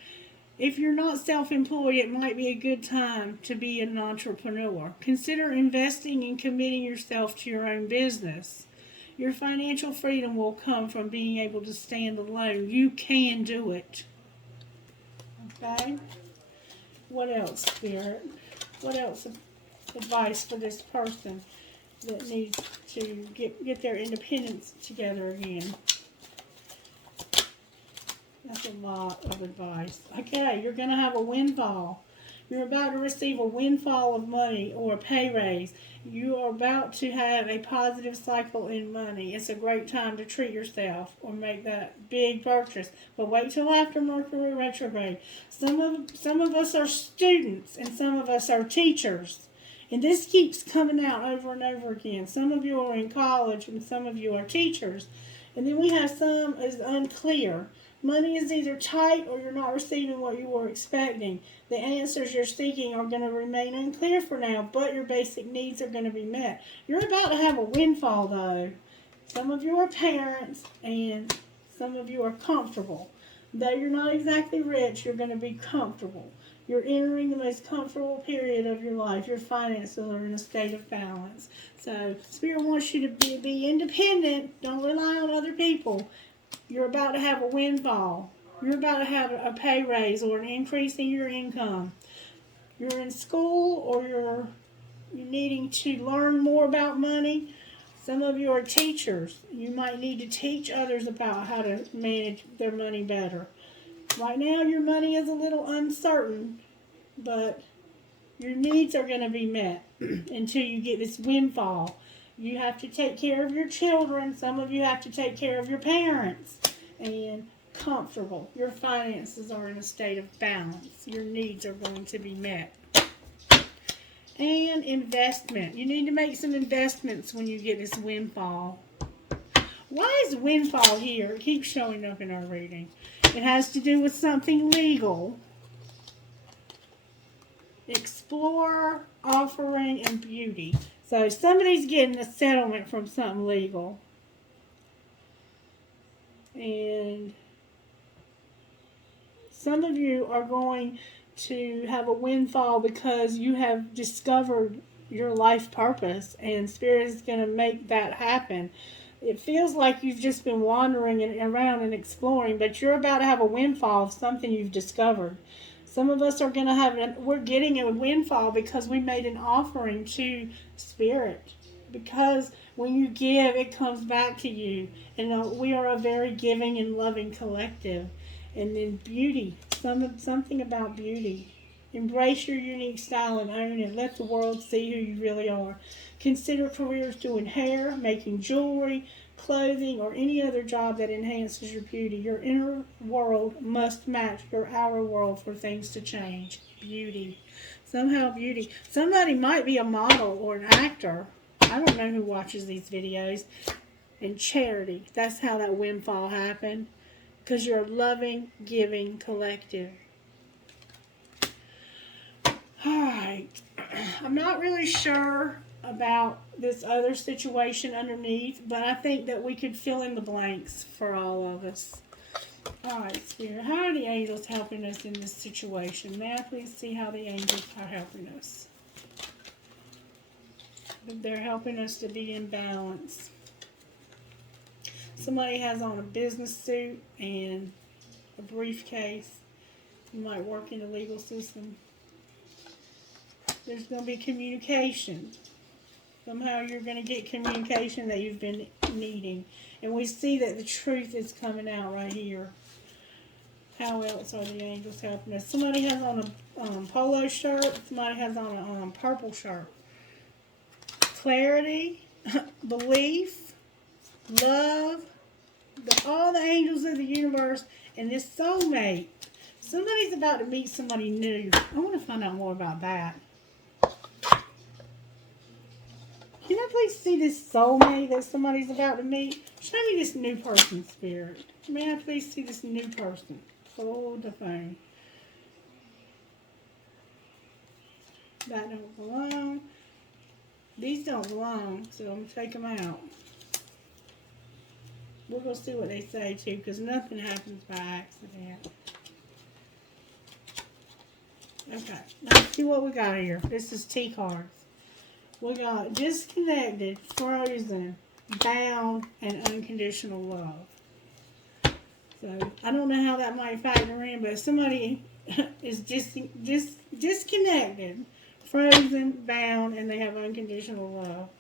if you're not self-employed, it might be a good time to be an entrepreneur. Consider investing and committing yourself to your own business. Your financial freedom will come from being able to stand alone. You can do it. Okay? What else, Spirit? What else advice for this person that needs to get their independence together again? That's a lot of advice. Okay, you're going to have a windfall. You're about to receive a windfall of money or a pay raise. You are about to have a positive cycle in money. It's a great time to treat yourself or make that big purchase. But wait till after Mercury retrograde. Some of us are students and some of us are teachers. And this keeps coming out over and over again. Some of you are in college and some of you are teachers. And then we have some is unclear. Money is either tight or you're not receiving what you were expecting. The answers you're seeking are going to remain unclear for now, but your basic needs are going to be met. You're about to have a windfall, though. Some of you are parents, and some of you are comfortable. Though you're not exactly rich, you're going to be comfortable. You're entering the most comfortable period of your life. Your finances are in a state of balance. So, Spirit wants you to be independent. Don't rely on other people. You're about to have a windfall. You're about to have a pay raise or an increase in your income. You're in school or you're needing to learn more about money. Some of you are teachers. You might need to teach others about how to manage their money better. Right now, your money is a little uncertain, but your needs are going to be met until you get this windfall. You have to take care of your children. Some of you have to take care of your parents. And comfortable. Your finances are in a state of balance. Your needs are going to be met. And investment. You need to make some investments when you get this windfall. Why is windfall here? It keeps showing up in our reading. It has to do with something legal. Explore, offering, and beauty. So somebody's getting a settlement from something legal. And some of you are going to have a windfall because you have discovered your life purpose, and Spirit is going to make that happen. It feels like you've just been wandering around and exploring, but you're about to have a windfall of something you've discovered. Some of us are going to we're getting a windfall because we made an offering to Spirit. Because when you give, it comes back to you. And we are a very giving and loving collective. And then beauty, something about beauty. Embrace your unique style and own it. Let the world see who you really are. Consider careers doing hair, making jewelry, clothing, or any other job that enhances your beauty. Your inner world must match your outer world for things to change. Beauty. Somehow beauty. Somebody might be a model or an actor. I don't know who watches these videos. And charity. That's how that windfall happened. Because you're a loving, giving collective. Alright. I'm not really sure about this other situation underneath, but I think that we could fill in the blanks for all of us. Alright, Spirit, how are the angels helping us in this situation? May I please see how the angels are helping us? They're helping us to be in balance. Somebody has on a business suit and a briefcase. You might work in the legal system. There's going to be communication. Somehow you're going to get communication that you've been needing. And we see that the truth is coming out right here. How else are the angels helping us? Somebody has on a polo shirt. Somebody has on a purple shirt. Clarity, belief, love, all the angels of the universe, and this soulmate. Somebody's about to meet somebody new. I want to find out more about that. Can I please see this soulmate that somebody's about to meet? Show me this new person, Spirit. May I please see this new person? Hold the phone. That don't belong. These don't belong, so I'm going to take them out. We're going to see what they say, too, because nothing happens by accident. Okay, let's see what we got here. This is T cards. We got disconnected, frozen, bound, and unconditional love. So, I don't know how that might factor in, but if somebody is disconnected, frozen, bound, and they have unconditional love.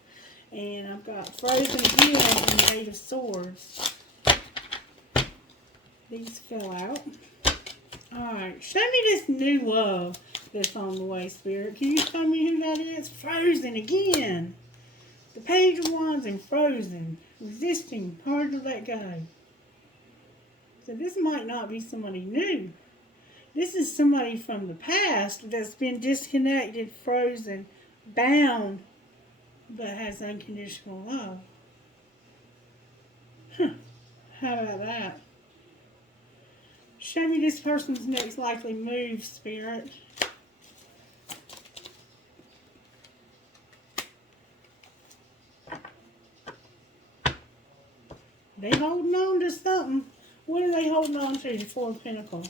And I've got frozen again and the Eight of Swords. These fell out. Alright, show me this new love that's on the way, Spirit. Can you tell me who that is? Frozen again. The Page of Wands and frozen. Resisting, hard to let go. So this might not be somebody new. This is somebody from the past that's been disconnected, frozen, bound, but has unconditional love. How about that? Show me this person's next likely move, Spirit. They holding on to something. What are they holding on to? The Four of Pentacles.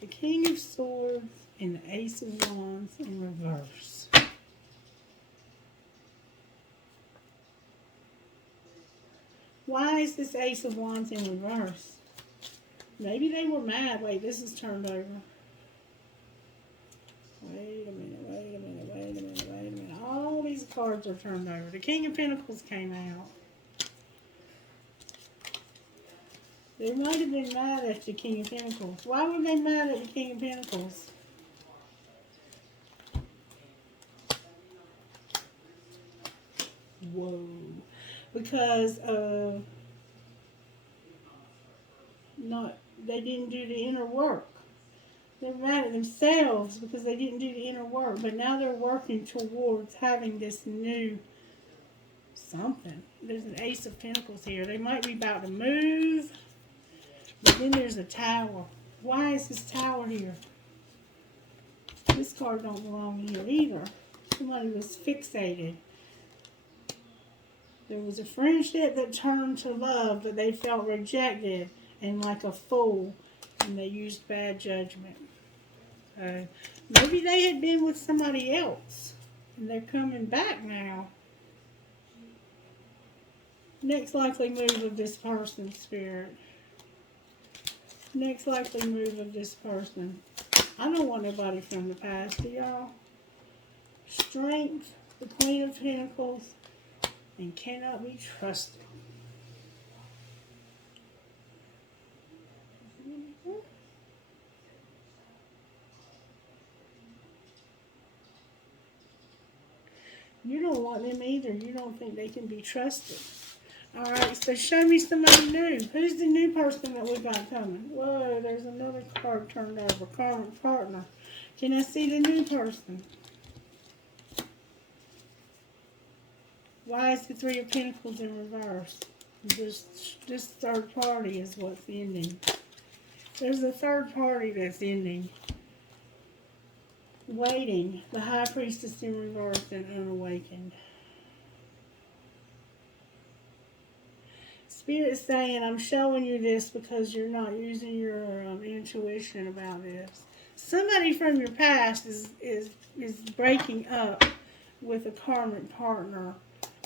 The King of Swords and the Ace of Wands in reverse. Why is this Ace of Wands in reverse? Maybe they were mad. Wait, this is turned over. Wait a minute, wait a minute, wait a minute, wait a minute. All these cards are turned over. The King of Pentacles came out. They might have been mad at the King of Pentacles. Why were they mad at the King of Pentacles? Whoa. Because they didn't do the inner work. They're mad at themselves because they didn't do the inner work. But now they're working towards having this new something. There's an Ace of Pentacles here. They might be about to move. But then there's a Tower. Why is this Tower here? This card don't belong here either. Somebody was fixated. There was a friendship that turned to love, but they felt rejected and like a fool, and they used bad judgment. Maybe they had been with somebody else, and they're coming back now. Next likely move of this person, Spirit. Next likely move of this person. I don't want nobody from the past, do y'all? Strength, the Queen of Pentacles, and cannot be trusted. You don't want them either. You don't think they can be trusted. Alright, so show me somebody new. Who's the new person that we got coming? Whoa, there's another card turned over. Karmic partner. Can I see the new person? Why is the Three of Pentacles in reverse? This third party is what's ending. There's a third party that's ending. Waiting. The High Priestess in reverse and unawakened. Spirit's saying, I'm showing you this because you're not using your intuition about this. Somebody from your past is breaking up with a karmic partner,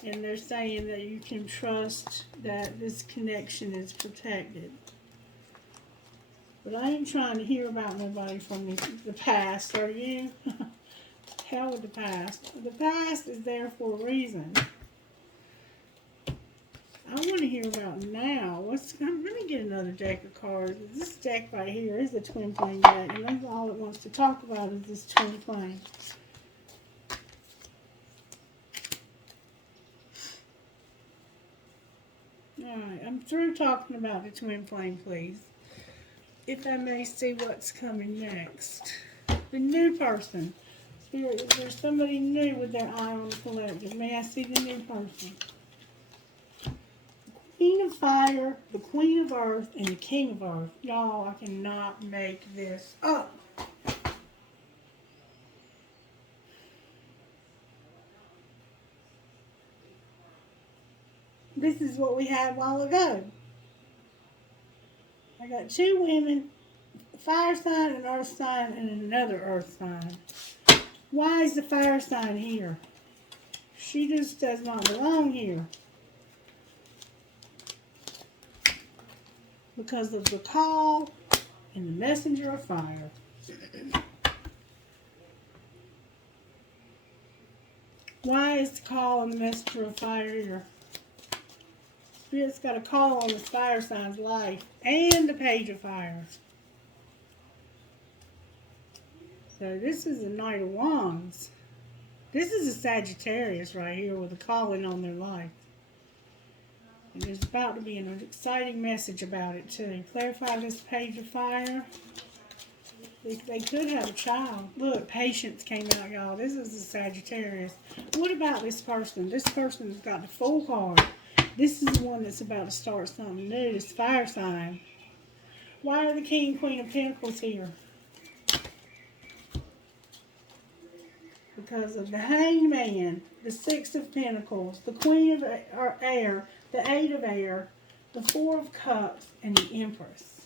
and they're saying that you can trust that this connection is protected. But I ain't trying to hear about nobody from the past, are you? Hell with the past. The past is there for a reason. I want to hear about now. Let me get another deck of cards. This deck right here is a twin flame deck, and that's all it wants to talk about is this twin flame. Alright, I'm through talking about the twin flame, please. If I may see what's coming next. The new person. Spirit, is there somebody new with their eye on the collective? May I see the new person? Queen of Fire, the Queen of Earth, and the King of Earth. Y'all, I cannot make this up. This is what we had a while ago. I got two women, a fire sign, an earth sign, and another earth sign. Why is the fire sign here? She just does not belong here. Because of the call and the messenger of fire. Why is the call and the messenger of fire here? Spirit's got a call on this fire sign's life and the page of fire. So this is a Knight of Wands. This is a Sagittarius right here with a calling on their life. And there's about to be an exciting message about it too. Clarify this page of fire. They could have a child. Look, patience came out, y'all. This is a Sagittarius. What about this person? This person's got the Fool card. This is the one that's about to start something new. This fire sign. Why are the King and Queen of Pentacles here? Because of the Hanged Man, the Six of Pentacles, the Queen of Air, the Eight of Air, the Four of Cups, and the Empress.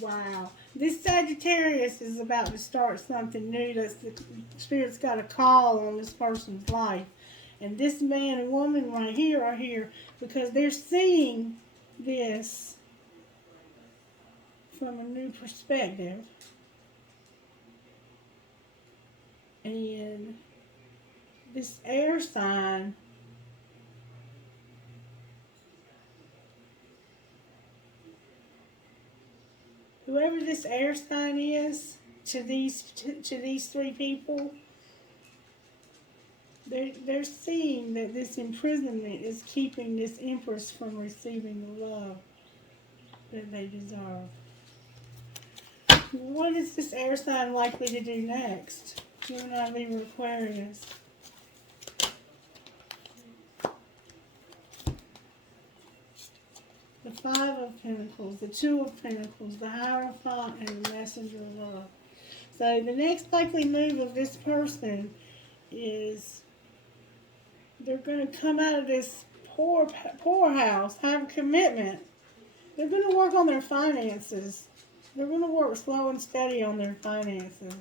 Wow. This Sagittarius is about to start something new. That's the Spirit's got a call on this person's life. And this man and woman right here are here because they're seeing this from a new perspective. And this air sign whoever this air sign is to these three people, They're seeing that this imprisonment is keeping this Empress from receiving the love that they deserve. What is this air sign likely to do next? Gemini, Libra, Aquarius. The Five of Pentacles, the Two of Pentacles, the Hierophant, and the Messenger of Love. So the next likely move of this person is they're going to come out of this poorhouse, have a commitment. They're going to work on their finances. They're going to work slow and steady on their finances.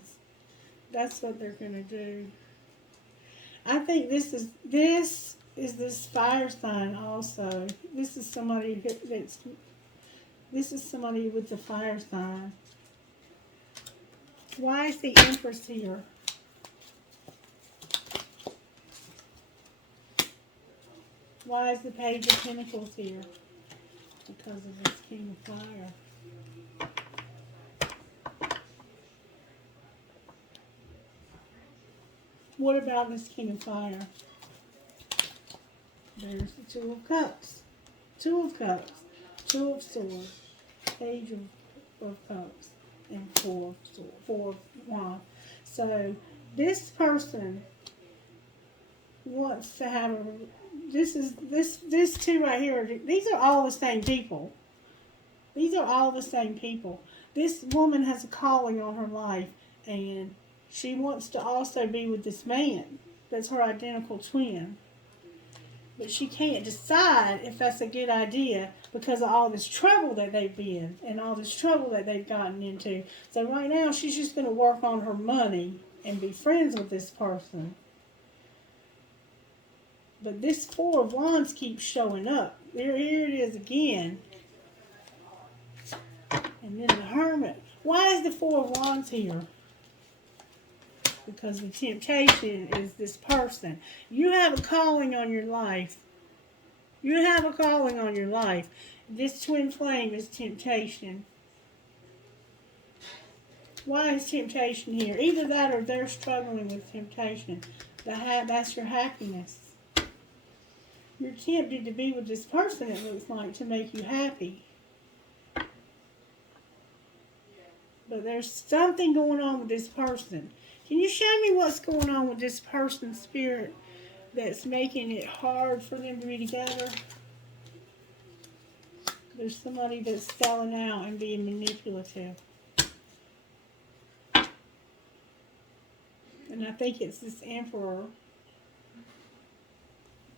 That's what they're going to do. I think this is this fire sign also. This is somebody this is somebody with the fire sign. Why is the Empress here? Why is the Page of Pentacles here? Because of this King of Fire. What about this King of Fire? There's the Two of Cups. Two of Cups. Two of Swords. Page of Cups. And Four of Wands. So this person wants to have a... This two right here, these are all the same people. These are all the same people. This woman has a calling on her life, and she wants to also be with this man that's her identical twin. But she can't decide if that's a good idea because of all this trouble that they've been and all this trouble that they've gotten into. So right now she's just going to work on her money and be friends with this person. But this Four of Wands keeps showing up. Here it is again. And then the Hermit. Why is the Four of Wands here? Because the temptation is this person. You have a calling on your life. You have a calling on your life. This twin flame is temptation. Why is temptation here? Either that or they're struggling with temptation. That's your happiness. You're tempted to be with this person, it looks like, to make you happy. But there's something going on with this person. Can you show me what's going on with this person's spirit that's making it hard for them to be together? There's somebody that's selling out and being manipulative. And I think it's this Emperor.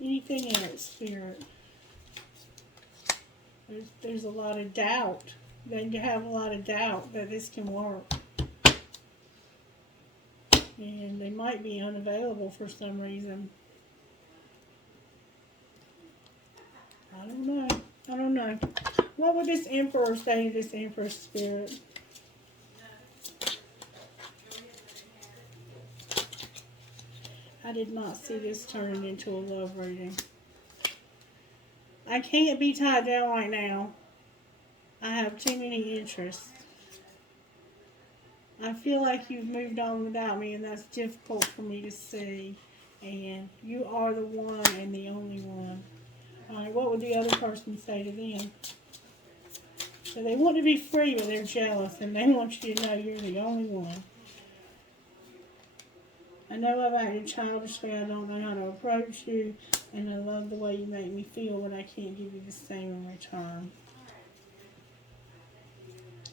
Anything else, Spirit? There's a lot of doubt. They have a lot of doubt that this can work. And they might be unavailable for some reason. I don't know. What would this Emperor say to this Empress, Spirit? I did not see this turning into a love reading. I can't be tied down right now. I have too many interests. I feel like you've moved on without me, and that's difficult for me to see. And you are the one and the only one. Alright, what would the other person say to them? So they want to be free, but they're jealous, and they want you to know you're the only one. I know I've acted childishly, I don't know how to approach you, and I love the way you make me feel, but I can't give you the same in return.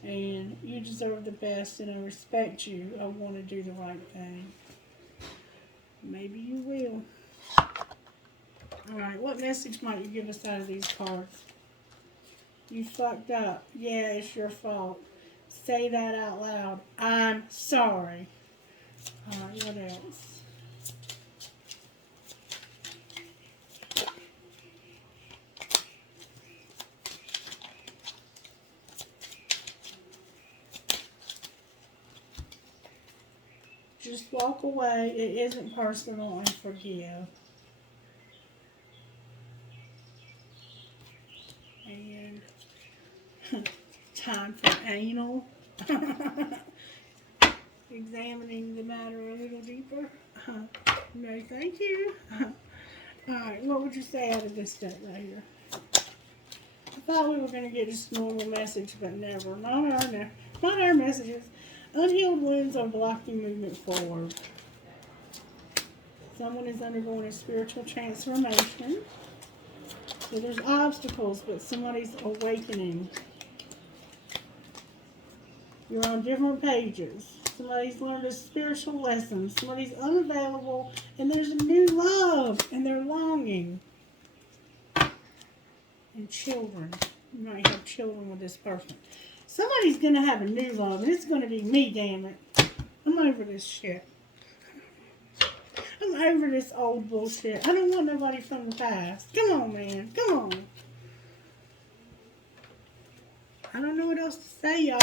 And you deserve the best, and I respect you. I want to do the right thing. Maybe you will. Alright, what message might you give us out of these cards? You fucked up. Yeah, it's your fault. Say that out loud. I'm sorry. Alright, what else? Just walk away. It isn't personal, and forgive. And time for anal. examining the matter a little deeper? No, thank you. Alright, what would you say out of this deck right here? I thought we were going to get just a normal message, but never. Not our messages. Unhealed wounds are blocking movement forward. Someone is undergoing a spiritual transformation. So there's obstacles, but somebody's awakening. You're on different pages. Somebody's learned a spiritual lesson. Somebody's unavailable, and there's a new love, and they're longing. And children. You might have children with this person. Somebody's going to have a new love, and it's going to be me, damn it. I'm over this shit. I'm over this old bullshit. I don't want nobody from the past. Come on, man. Come on. I don't know what else to say, y'all.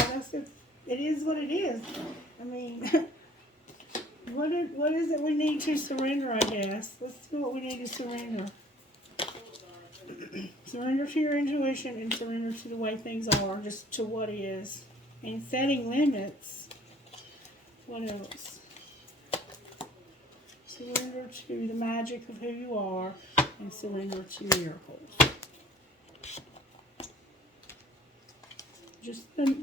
It is what it is. I mean, what is it we need to surrender, I guess? Let's see what we need to surrender. Surrender to your intuition and surrender to the way things are, just to what is. And setting limits. What else? Surrender to the magic of who you are and surrender to miracles.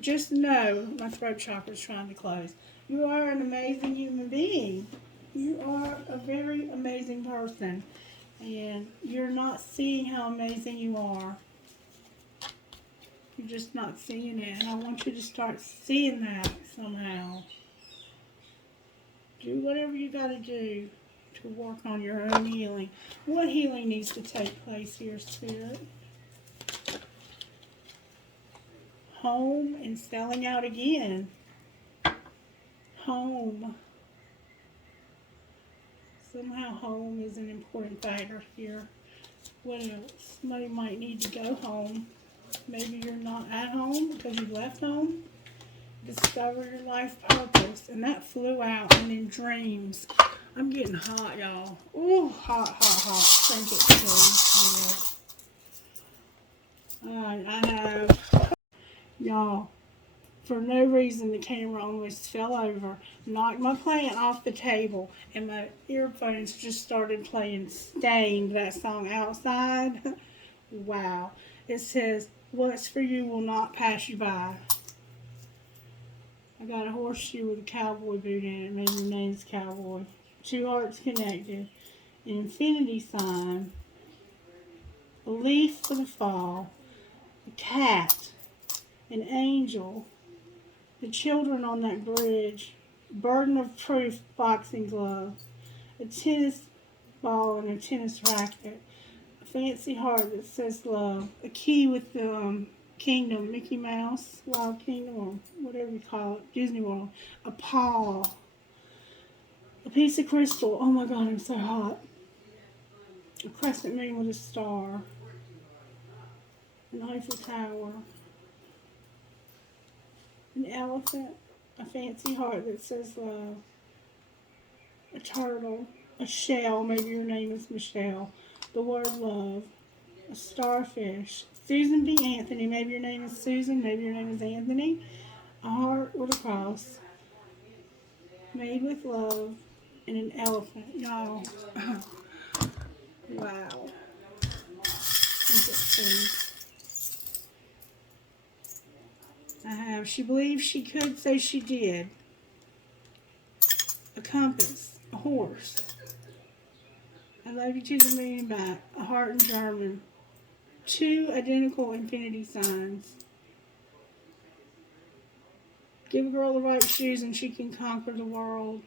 Just know, my throat chakra is trying to close. You are an amazing human being. You are a very amazing person. And you're not seeing how amazing you are. You're just not seeing it. And I want you to start seeing that somehow. Do whatever you got to do to work on your own healing. What healing needs to take place here, Spirit? Home and selling out again. Home. Somehow home is an important factor here. What else? Somebody might need to go home. Maybe you're not at home because you left home. Discover your life purpose. And that flew out and in dreams. I'm getting hot, y'all. Ooh, hot, hot, hot. Drink it, please. Alright, I have... Y'all, for no reason, the camera almost fell over, knocked my plant off the table, and my earphones just started playing Stained, that song Outside. Wow. It says, what's for you will not pass you by. I got a horseshoe with a cowboy boot in it. Maybe your name's Cowboy. 2 hearts connected. An infinity sign. A leaf for the fall. A cat. An angel. The children on that bridge. Burden of proof boxing glove. A tennis ball and a tennis racket. A fancy heart that says love. A key with the kingdom, Mickey Mouse, Wild Kingdom, or whatever you call it, Disney World. A paw. A piece of crystal. Oh my God, I'm so hot. A crescent moon with a star. An Eiffel Tower. An elephant, a fancy heart that says love, a turtle, a shell, maybe your name is Michelle, the word love, a starfish, Susan B. Anthony, maybe your name is Susan, maybe your name is Anthony, a heart with a cross, made with love, and an elephant. Y'all, wow. Think it, please. I have, she believed she could, so she did. A compass, a horse. I love you to the moon and back, a heart in German. 2 identical infinity signs. Give a girl the right shoes and she can conquer the world.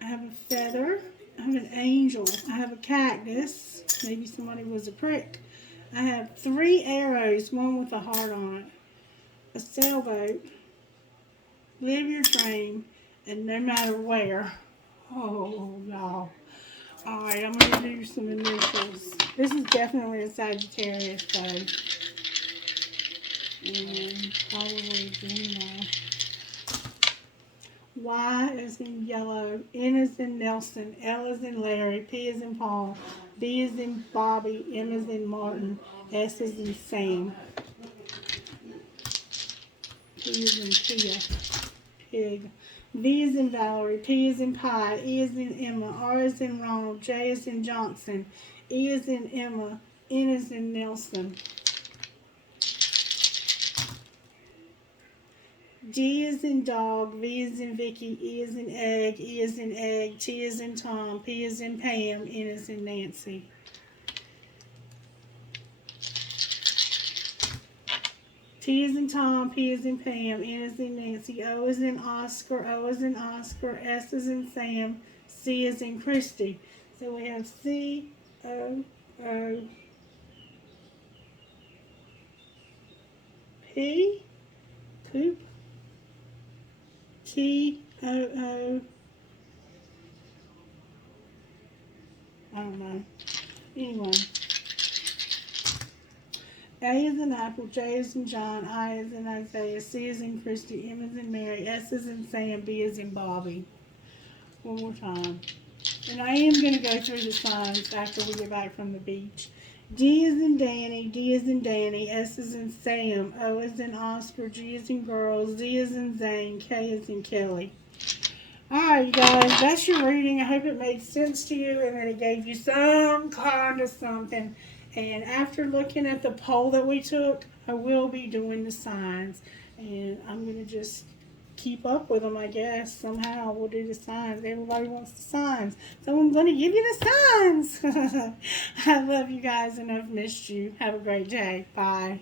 I have a feather. I have an angel. I have a cactus. Maybe somebody was a prick. I have 3 arrows, one with a heart on it. A sailboat, live your dream, and no matter where. Oh, y'all. Alright, I'm going to do some initials. This is definitely a Sagittarius, though. And probably Gemini. Y is in yellow, N is in Nelson, L is in Larry, P is in Paul, B is in Bobby, M is in Martin, S is in Sam. P is in Tia. pig. V is in Valerie, P is in pie, E is in Emma, R is in Ronald, J is in Johnson, E is in Emma, N is in Nelson. D is in dog, V is in Vicky, E is in egg, E is in egg, T is in Tom, P is in Pam, N is in Nancy. T is in Tom, P is in Pam, N is in Nancy, O is in Oscar, O is in Oscar, S is in Sam, C is in Christie. So we have C, O, O, P, poop, T, O, O, I don't know. Anyway. A is in Apple, J is in John, I is in Isaiah, C is in Christy, M is in Mary, S is in Sam, B is in Bobby. One more time. And I am going to go through the signs after we get back from the beach. D is in Danny, D is in Danny, S is in Sam, O is in Oscar, G is in girls, Z is in Zane, K is in Kelly. Alright, you guys, that's your reading. I hope it made sense to you and that it gave you some kind of something. And after looking at the poll that we took, I will be doing the signs. And I'm going to just keep up with them, I guess. Somehow we'll do the signs. Everybody wants the signs. So I'm going to give you the signs. I love you guys and I've missed you. Have a great day. Bye.